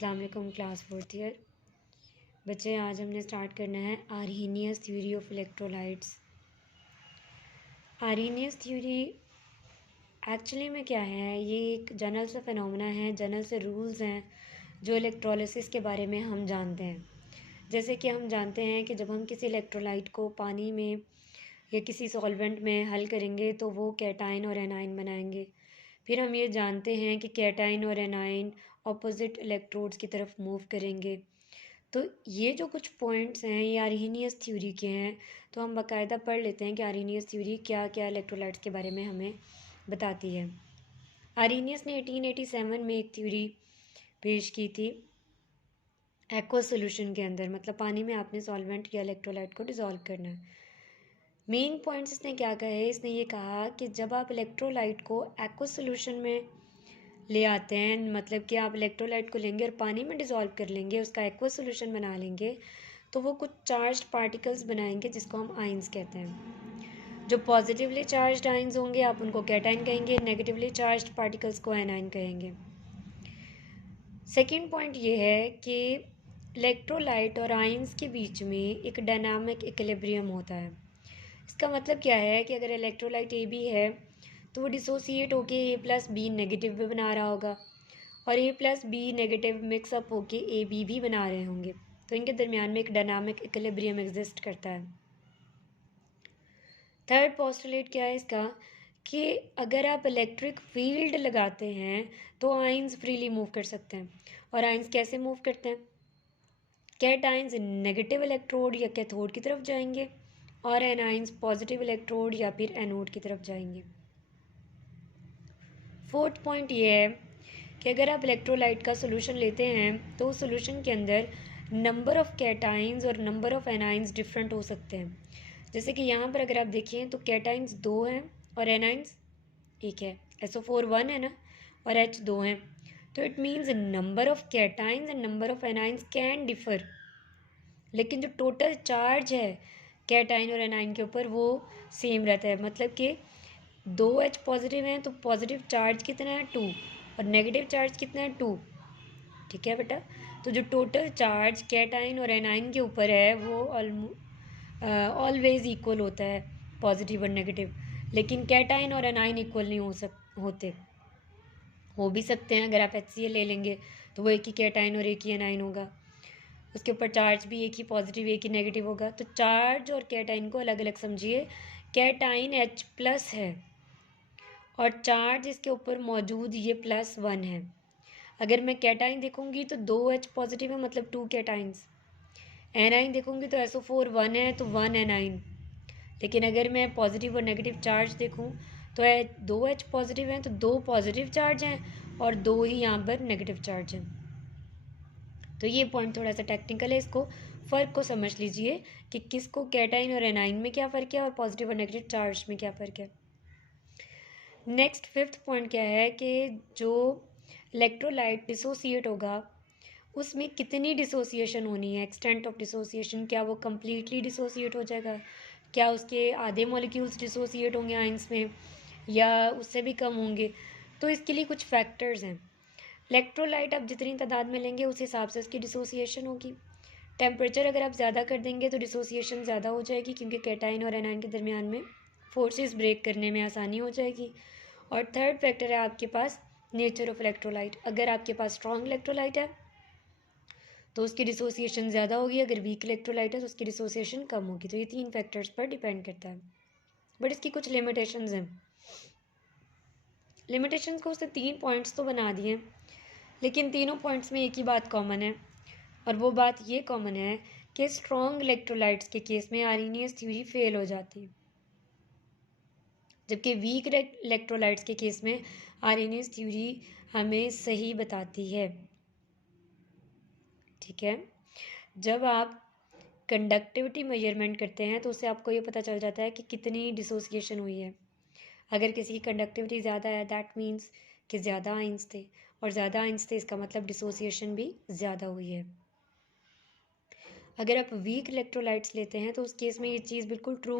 अस्सलाम वालेकुम class 4th year बच्चे। आज हमने स्टार्ट करना है Arrhenius theory of electrolytes. Arrhenius theory actually में क्या है, ये एक जनरल सा फिनोमेना है, जनरल से रूल्स हैं जो इलेक्ट्रोलिसिस के बारे में हम जानते हैं। जैसे कि हम जानते हैं कि जब हम किसी इलेक्ट्रोलाइट को पानी में या किसी सॉल्वेंट में हल करेंगे तो वो कैटाइन और एनाइन बनाएंगे। फिर हम ये जानते हैं कि कैटाइन और एनाइन ऑपोजिट इलेक्ट्रोड्स की तरफ मूव करेंगे। तो ये जो कुछ पॉइंट्स हैं ये आर्हीनियस थ्योरी के हैं। तो हम बाकायदा पढ़ लेते हैं कि आर्हीनियस थ्योरी क्या क्या इलेक्ट्रोलाइट्स के बारे में हमें बताती है। आर्हीनियस ने 1887 में एक थ्योरी पेश की थी एक्वा सोल्यूशन के अंदर, मतलब पानी में आपने सॉल्वेंट या इलेक्ट्रोलाइट को डिज़ोल्व करना है। मेन पॉइंट्स इसने क्या कहे, इसने ये कहा कि जब आप इलेक्ट्रोलाइट को एक्वा सोल्यूशन में ले आते हैं, मतलब कि आप इलेक्ट्रोलाइट को लेंगे और पानी में डिज़ोल्व कर लेंगे, उसका एक्वा सोल्यूशन बना लेंगे, तो वो कुछ चार्ज्ड पार्टिकल्स बनाएंगे जिसको हम आइंस कहते हैं। जो पॉजिटिवली चार्ज्ड आइंस होंगे आप उनको कैटाइन कहेंगे, नेगेटिवली चार्ज्ड पार्टिकल्स को एनाइन कहेंगे। सेकेंड पॉइंट ये है कि इलेक्ट्रोलाइट और आइंस के बीच में एक डायनामिक इक्विलिब्रियम होता है। इसका मतलब क्या है कि अगर इलेक्ट्रोलाइट ए बी है तो वो डिसोसिएट होके ए प्लस बी नेगेटिव भी बना रहा होगा और ए प्लस बी नेगेटिव मिक्सअप होके ए बी भी बना रहे होंगे। तो इनके दरमियान में एक डायनामिक इक्विलिब्रियम एग्जिस्ट करता है। थर्ड पोस्टुलेट क्या है इसका, कि अगर आप इलेक्ट्रिक फील्ड लगाते हैं तो आइंस फ्रीली मूव कर सकते हैं। और आइंस कैसे मूव करते हैं? कैटाइंस नेगेटिव इलेक्ट्रोड या कैथोड की तरफ जाएंगे और एनाइंस पॉजिटिव इलेक्ट्रोड या फिर एनोड की तरफ जाएंगे। फोर्थ पॉइंट ये है कि अगर आप इलेक्ट्रोलाइट का सोल्यूशन लेते हैं तो उस सोल्यूशन के अंदर नंबर ऑफ़ कैटाइंस और नंबर ऑफ़ एनाइंस डिफरेंट हो सकते हैं। जैसे कि यहाँ पर अगर आप देखें तो कैटाइंस 2 हैं और एनाइंस 1 है। SO4 1 है ना और H 2 हैं। तो it means number of cations and number of anions can differ, लेकिन जो टोटल चार्ज है कैटाइन और एनाइन के ऊपर वो सेम रहता है। मतलब कि 2H पॉजिटिव हैं तो पॉजिटिव चार्ज कितना है 2 और नेगेटिव चार्ज कितना है 2। ठीक है बेटा, तो जो टोटल चार्ज कैटाइन और एनाइन के ऊपर है वो ऑलवेज इक्वल होता है, पॉजिटिव और नेगेटिव। लेकिन कैटाइन और एनाइन इक्वल नहीं होते। हो भी सकते हैं, अगर आप HCl ले लेंगे तो वो एक ही कैटाइन और एक ही एनाइन होगा, उसके ऊपर चार्ज भी एक ही पॉजिटिव एक ही नेगेटिव होगा। तो चार्ज और कैटाइन को अलग अलग समझिए। कैटाइन H प्लस है और चार्ज इसके ऊपर मौजूद ये +1 है। अगर मैं कैटाइन देखूंगी तो 2H पॉजिटिव है, मतलब 2 कैटाइंस। एनाइन देखूंगी तो SO4 1 है तो 1 एनाइन। लेकिन अगर मैं पॉजिटिव और नेगेटिव चार्ज देखूं तो 2H पॉजिटिव हैं तो 2 पॉजिटिव चार्ज हैं और 2 ही यहाँ पर नेगेटिव चार्ज हैं। तो ये पॉइंट थोड़ा सा टेक्निकल है, इसको फ़र्क को समझ लीजिए कि किसको कैटाइन और एनाइन में क्या फ़र्क है और पॉजिटिव और नेगेटिव चार्ज में क्या फ़र्क है। नेक्स्ट फिफ्थ पॉइंट क्या है कि जो इलेक्ट्रोलाइट डिसोसिएट होगा उसमें कितनी डिसोसिएशन होनी है, एक्सटेंट ऑफ डिसोसिएशन। क्या वो कम्प्लीटली डिसोसिएट हो जाएगा, क्या उसके आधे मॉलिक्यूल्स डिसोसिएट होंगे आइंस में या उससे भी कम होंगे। तो इसके लिए कुछ फैक्टर्स हैं। इलेक्ट्रोलाइट आप जितनी तादाद में लेंगे उस हिसाब से उसकी डिसोसिएशन होगी। टेम्परेचर अगर आप ज़्यादा कर देंगे तो डिसोसिएशन ज़्यादा हो जाएगी, क्योंकि कैटाइन और एनाइन के दरमियान में फोर्सेस ब्रेक करने में आसानी हो जाएगी। और थर्ड फैक्टर है आपके पास नेचर ऑफ इलेक्ट्रोलाइट। अगर आपके पास स्ट्रॉन्ग इलेक्ट्रोलाइट है तो उसकी डिसोसिएशन ज़्यादा होगी, अगर वीक इलेक्ट्रोलाइट है तो उसकी डिसोसिएशन कम होगी। तो ये 3 फैक्टर्स पर डिपेंड करता है। बट इसकी कुछ लिमिटेशंस हैं। लिमिटेशंस को उसने 3 पॉइंट्स तो बना दिए, लेकिन तीनों पॉइंट्स में एक ही बात कॉमन है, और वो बात ये कॉमन है कि स्ट्रॉन्ग इलेक्ट्रोलाइट्स के केस में आर्हीनियस थ्योरी फेल हो जाती है, जबकि वीक इलेक्ट्रोलाइट्स के केस में आर्हीनियस थ्योरी हमें सही बताती है। ठीक है, जब आप कंडक्टिविटी मेजरमेंट करते हैं तो उससे आपको ये पता चल जाता है कि कितनी डिसोसिएशन हुई है। अगर किसी की कंडक्टिविटी ज़्यादा है दैट मीन्स कि ज़्यादा आइंस थे, और ज़्यादा आइंस थे इसका मतलब डिसोसिएशन भी ज़्यादा हुई है। अगर आप वीक इलेक्ट्रोलाइट्स लेते हैं तो उस केस में ये चीज़ बिल्कुल ट्रू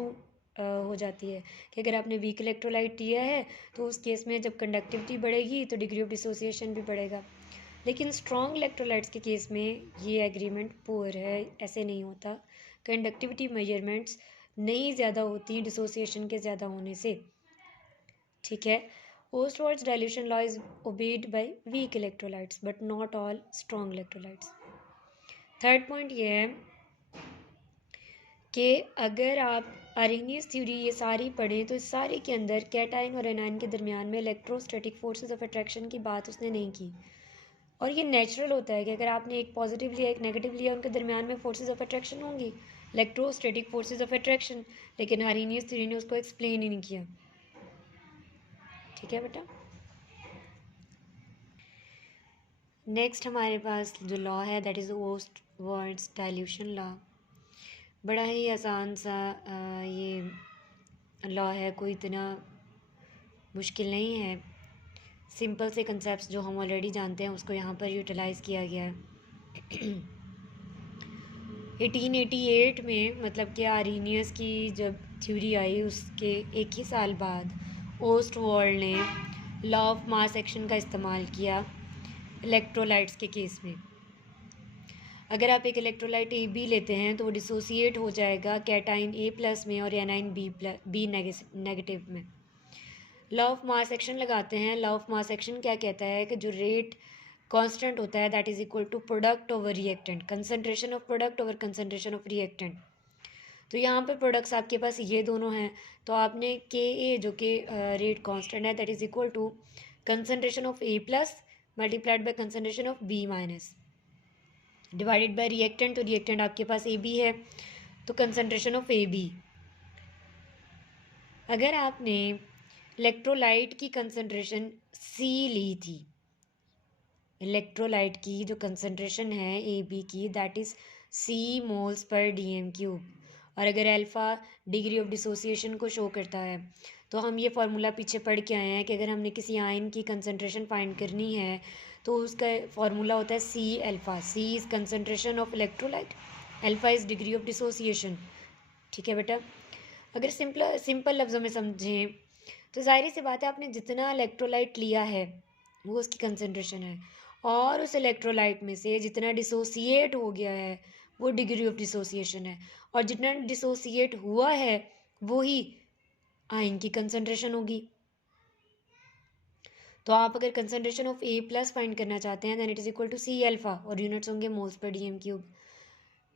हो जाती है कि अगर आपने वीक इलेक्ट्रोलाइट लिया है तो उस केस में जब कंडक्टिविटी बढ़ेगी तो डिग्री ऑफ डिसोसिएशन भी बढ़ेगा। लेकिन स्ट्रॉन्ग इलेक्ट्रोलाइट्स के केस में ये एग्रीमेंट पुअर है, ऐसे नहीं होता। कंडक्टिविटी मेजरमेंट्स नहीं ज़्यादा होती डिसोसिएशन के ज़्यादा होने से, ठीक है। Ostwald's dilution law is obeyed by weak electrolytes but not all strong electrolytes. Third point ये है कि अगर आप आर्हेनियस थ्योरी ये सारी पढ़ें तो इस सारे के अंदर कैटाइन और एनाइन के दरमियान में इलेक्ट्रोस्टैटिक फोर्सेस ऑफ अट्रैक्शन की बात उसने नहीं की। और ये नेचुरल होता है कि अगर आपने एक पॉजिटिव लिया एक नेगेटिव लिया, उनके दरमियान में फोर्सेस ऑफ अट्रैक्शन होंगी, इलेक्ट्रोस्टैटिक फोर्सेस ऑफ अट्रैक्शन। लेकिन आर्हेनियस थ्योरी ने उसको एक्सप्लेन ही नहीं किया, ठीक है बेटा। नेक्स्ट हमारे पास जो लॉ है दैट इज़ ओस्टवर्ड्स डाइल्यूशन लॉ। बड़ा ही आसान सा ये लॉ है, कोई इतना मुश्किल नहीं है। सिंपल से कंसेप्ट्स जो हम ऑलरेडी जानते हैं उसको यहाँ पर यूटिलाइज़ किया गया है। 1888 में मतलब कि आर्हेनियस की जब थ्योरी आई उसके एक ही साल बाद ओस्टवर्ल्ड ने लॉ ऑफ मास एक्शन का इस्तेमाल किया इलेक्ट्रोलाइट्स के केस में। अगर आप एक इलेक्ट्रोलाइट ए बी लेते हैं तो वो डिसोसिएट हो जाएगा कैटाइन ए प्लस में और एनाइन बी नेगेटिव में। लॉ ऑफ मास एक्शन लगाते हैं। लॉ ऑफ मास एक्शन क्या कहता है कि जो रेट कांस्टेंट होता है that is equal to product over reactant, concentration of product over concentration of reactant. तो यहाँ पे प्रोडक्ट्स आपके पास ये दोनों हैं, तो आपने के ए जो कि रेट कांस्टेंट है that is equal to concentration of A plus multiplied by concentration of B minus divided by reactant. तो रिएक्टेंट आपके पास ए बी है तो कंसंट्रेशन ऑफ ए बी। अगर आपने इलेक्ट्रोलाइट की कंसंट्रेशन सी ली थी, इलेक्ट्रोलाइट की जो कंसंट्रेशन है ए बी की that is C moles per D M cube, और अगर अल्फ़ा डिग्री ऑफ डिसोसिएशन को शो करता है तो हम ये फार्मूला पीछे पढ़ के आए हैं कि अगर हमने किसी आयन की कंसंट्रेशन फाइंड करनी है तो उसका फार्मूला होता है C alpha. C is concentration of electrolyte, alpha is degree of dissociation, ठीक है बेटा। अगर सिंपल लफ्ज़ों में समझें तो ज़ाहिर सी बात है आपने जितना इलेक्ट्रोलाइट लिया है वो उसकी कंसंट्रेशन है, और उस इलेक्ट्रोलाइट में से जितना डिसोसिएट हो गया है वो डिग्री ऑफ डिसोसिएशन है, और जितना डिसोसिएट हुआ है वो ही आयन की कंसंट्रेशन होगी। तो आप अगर concentration of A plus find करना चाहते हैं then it is equal to C alpha, और यूनिट्स होंगे moles per D M cube.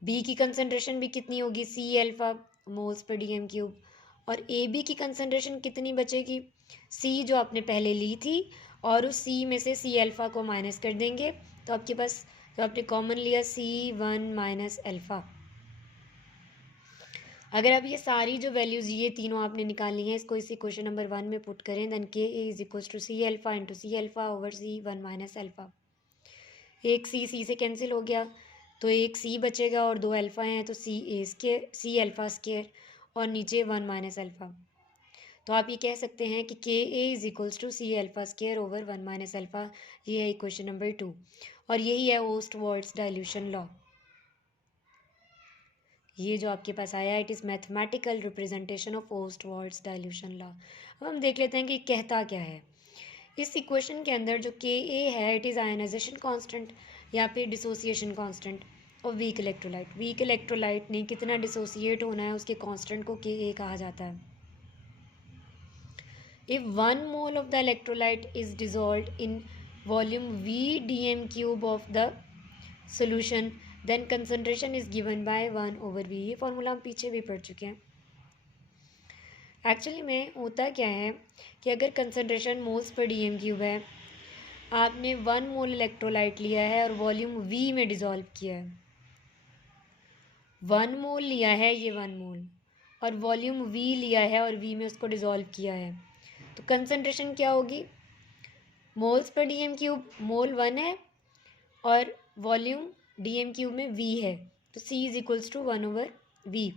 B की कंसंट्रेशन भी कितनी होगी, C alpha moles per D M cube. और ए बी की कंसंट्रेशन कितनी बचेगी, सी जो आपने पहले ली थी और उस सी में से सी अल्फ़ा को माइनस कर देंगे तो आपके पास जो आपने कॉमन लिया सी वन माइनस अल्फ़ा। अगर अब ये सारी जो वैल्यूज़ ये तीनों आपने निकालनी है इसको इसी क्वेश्चन नंबर 1 में पुट करें then K a is equals to C alpha into C alpha over C one minus alpha. एक सी से कैंसिल हो गया तो एक सी बचेगा और दो अल्फ़ा हैं तो सी ए स्केयर सी अल्फ़ा स्केयर और नीचे वन माइनस अल्फ़ा। तो आप ये कह सकते हैं कि K A is equals to C alpha square over one minus alpha. ये है इक्वेशन नंबर 2 और यही है ओस्टवर्ड्स डाइल्यूशन लॉ। ये जो आपके पास आया it is mathematical representation of Ostwald's dilution law. अब हम देख लेते हैं कि कहता क्या है। इस इक्वेशन के अंदर जो के ए है इट इज़ आयनाइजेशन कांस्टेंट या फिर डिसोसिएशन कांस्टेंट और वीक इलेक्ट्रोलाइट। वीक इलेक्ट्रोलाइट ने कितना डिसोसिएट होना है उसके कांस्टेंट को के ए कहा जाता है। If 1 mole of the electrolyte is dissolved in volume V dm cube of the solution then concentration is given by 1 over V। ये फॉर्मूला हम पीछे भी पढ़ चुके हैं। एक्चुअली में होता क्या है कि अगर concentration moles per D M cube है, आपने 1 मोल इलेक्ट्रोलाइट लिया है और वॉल्यूम V में डिज़ोल्व किया है। 1 मोल लिया है ये 1 मोल और वॉल्यूम V लिया है और V में उसको डिज़ोल्व किया है, तो कंसंट्रेशन क्या होगी, moles per D M cube मोल 1 है और वॉल्यूम डी एम क्यूब में V है, तो C is equals to 1 over V।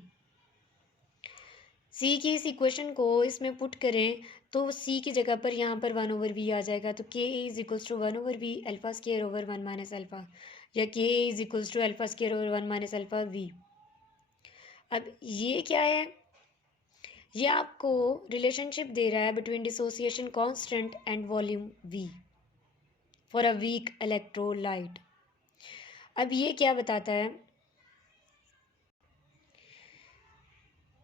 C की इस इक्वेशन को इसमें पुट करें तो C की जगह पर यहाँ पर 1 ओवर V आ जाएगा, तो K is equals to 1 over V alpha square over 1 minus alpha, या K is equals to alpha square over 1 minus alpha V। अब ये क्या है, ये आपको रिलेशनशिप दे रहा है between dissociation constant and volume V। For a weak electrolyte. अब ये क्या बताता है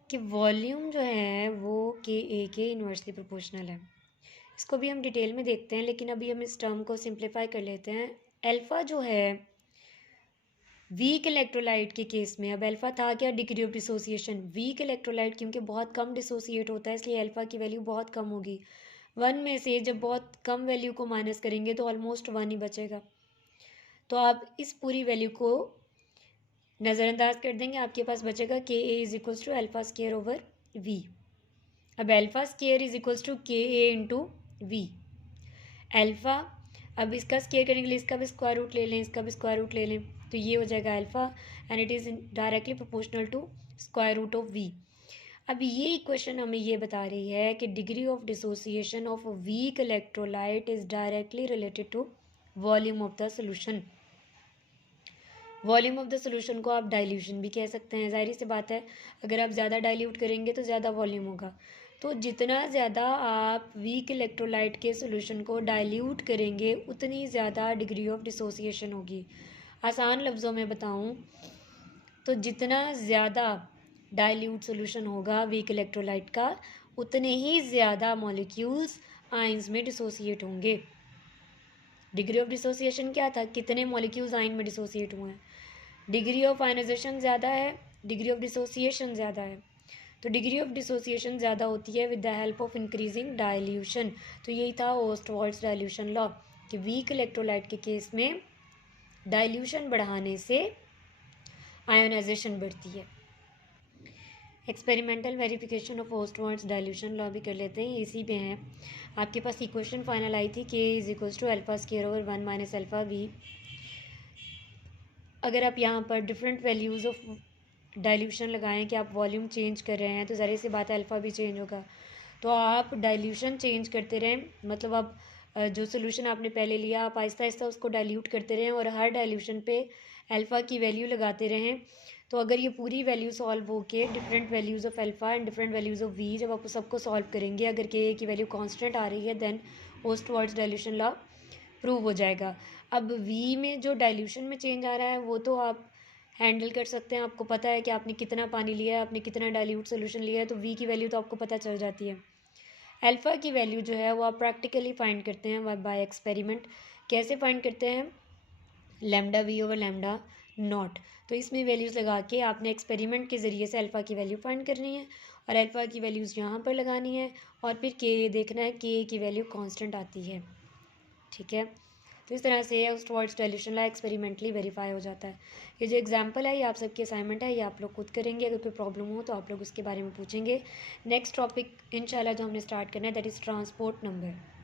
कि वॉल्यूम जो है वो के ए के इन्वर्सली प्रोपोर्शनल है। इसको भी हम डिटेल में देखते हैं, लेकिन अभी हम इस टर्म को सिंप्लीफाई कर लेते हैं। अल्फ़ा जो है वीक इलेक्ट्रोलाइट के केस में, अब अल्फ़ा था क्या, degree of dissociation. Weak electrolyte क्योंकि बहुत कम डिसोसिएट होता है, इसलिए अल्फ़ा की वैल्यू बहुत कम होगी। 1 में से जब बहुत कम वैल्यू को माइनस करेंगे तो ऑलमोस्ट 1 ही बचेगा। तो आप इस पूरी वैल्यू को नज़रअंदाज कर देंगे, आपके पास बचेगा K a is equals to alpha square over V. अब alpha square is equals to K a into we. Alpha, अब इसका स्केयर करने के लिए इसका भी स्क्वायर रूट ले लें, इसका भी स्क्वायर रूट ले लें, तो ये हो जाएगा alpha and it is directly proportional to square root of V. अब ये इक्वेशन हमें ये बता रही है कि degree of dissociation of weak electrolyte is directly related to volume of the solution. Volume of the solution को आप डाइल्यूशन भी कह सकते हैं। जाहिर सी बात है, अगर आप ज़्यादा डाइल्यूट करेंगे तो ज़्यादा वॉल्यूम होगा। तो जितना ज़्यादा आप वीक इलेक्ट्रोलाइट के सोल्यूशन को डाइल्यूट करेंगे उतनी ज़्यादा डिग्री ऑफ डिसोसिएशन होगी। आसान लफ्ज़ों में बताऊं तो जितना ज़्यादा डाइल्यूट सोल्यूशन होगा वीक इलेक्ट्रोलाइट का, उतने ही ज़्यादा मॉलिक्यूल्स आइंस में डिसोसिएट होंगे। डिग्री ऑफ डिसोसिएशन क्या था, कितने मॉलिक्यूल्स आइन में डिसोसिएट हुए हैं। डिग्री ऑफ आयनाइजेशन ज़्यादा है, डिग्री ऑफ डिसोसिएशन ज़्यादा है। तो डिग्री ऑफ डिसोसिएशन ज़्यादा होती है with the help of increasing dilution. तो यही था ओस्टवाल्ड्स डाइल्यूशन लॉ कि वीक इलेक्ट्रोलाइट के केस में डाइल्यूशन बढ़ाने से आयोनाइजेशन बढ़ती है। Experimental verification of Ostwald's dilution law भी कर लेते हैं, इसी पे हैं। आपके पास इक्वेशन फाइनल आई थी K is equals to alpha square over 1 minus alpha V. अगर आप यहाँ पर डिफरेंट वैल्यूज़ ऑफ डाइल्यूशन लगाएं कि आप वॉल्यूम चेंज कर रहे हैं, तो ज़ाहिर सी बात है अल्फ़ा भी चेंज होगा। तो आप डाइल्यूशन चेंज करते रहें, मतलब आप जो सोल्यूशन आपने पहले लिया आप आहिस्ता आहिस्ता उसको डाइल्यूट करते रहें और हर डाइल्यूशन पे अल्फ़ा की वैल्यू लगाते रहें। तो अगर ये पूरी वैल्यू सॉल्व हो के different values of alpha and different values of V, जब आप सबको सॉल्व करेंगे, अगर के की वैल्यू कॉन्स्टेंट आ रही है देन ओस्टवाल्ड्स डाइल्यूशन लॉ प्रूव हो जाएगा। अब वी में जो डाइल्यूशन में चेंज आ रहा है वो तो आप हैंडल कर सकते हैं, आपको पता है कि आपने कितना पानी लिया है, आपने कितना डाइल्यूट सोल्यूशन लिया है, तो वी की वैल्यू तो आपको पता चल जाती है। अल्फ़ा की वैल्यू जो है वो आप प्रैक्टिकली फाइंड करते हैं बाय एक्सपेरिमेंट। कैसे फाइंड करते हैं, lambda V over lambda naught. तो इसमें वैल्यूज़ लगा के आपने एक्सपेरिमेंट के ज़रिए से अल्फ़ा की वैल्यू फाइंड करनी है और अल्फ़ा की वैल्यूज़ यहाँ पर लगानी है और फिर के देखना है के की वैल्यू कांस्टेंट आती है। ठीक है, तो इस तरह से ओस्टवाल्ड्स डाइल्यूशन लॉ एक्सपेरिमेंटली वेरीफाई हो जाता है। ये जो एग्जांपल है ये आप सबकी असाइनमेंट है, ये आप लोग खुद करेंगे। अगर कोई प्रॉब्लम हो तो आप लोग उसके बारे में पूछेंगे। नेक्स्ट टॉपिक इंशाल्लाह जो हमने स्टार्ट करना है दैट इज़ ट्रांसपोर्ट नंबर।